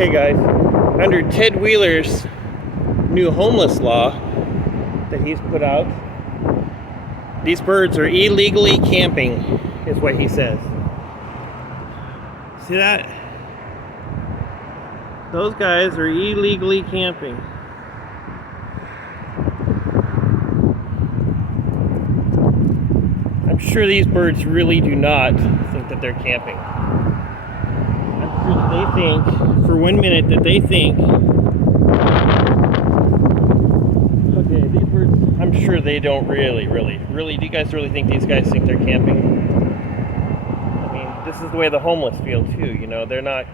Okay guys, under Ted Wheeler's new homeless law that he's put out, these birds are illegally camping, is what he says. See that? Those guys are illegally camping. I'm sure these birds really do not think that they're camping. I'm sure that they think, for 1 minute, that they think, okay, these birds, I'm sure they don't really, do you guys really think these guys think they're camping? I mean, this is the way the homeless feel too, you know, they're not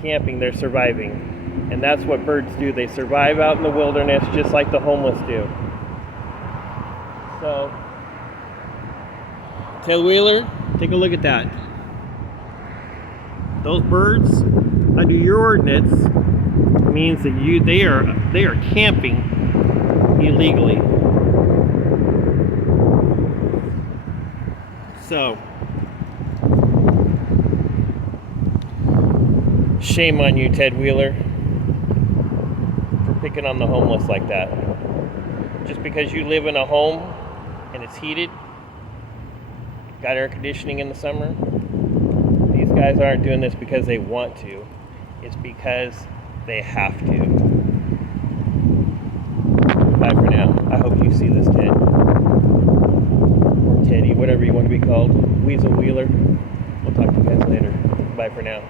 camping, they're surviving. And that's what birds do, they survive out in the wilderness just like the homeless do. So, Ted Wheeler, take a look at that. Those birds, under your ordinance, means that they are camping illegally. So, shame on you, Ted Wheeler, for picking on the homeless like that. Just because you live in a home and it's heated, got air conditioning in the summer, these guys aren't doing this because they want to. It's because they have to. Bye for now. I hope you see this, Ted. Or Teddy, whatever you want to be called. Weasel Wheeler. We'll talk to you guys later. Bye for now.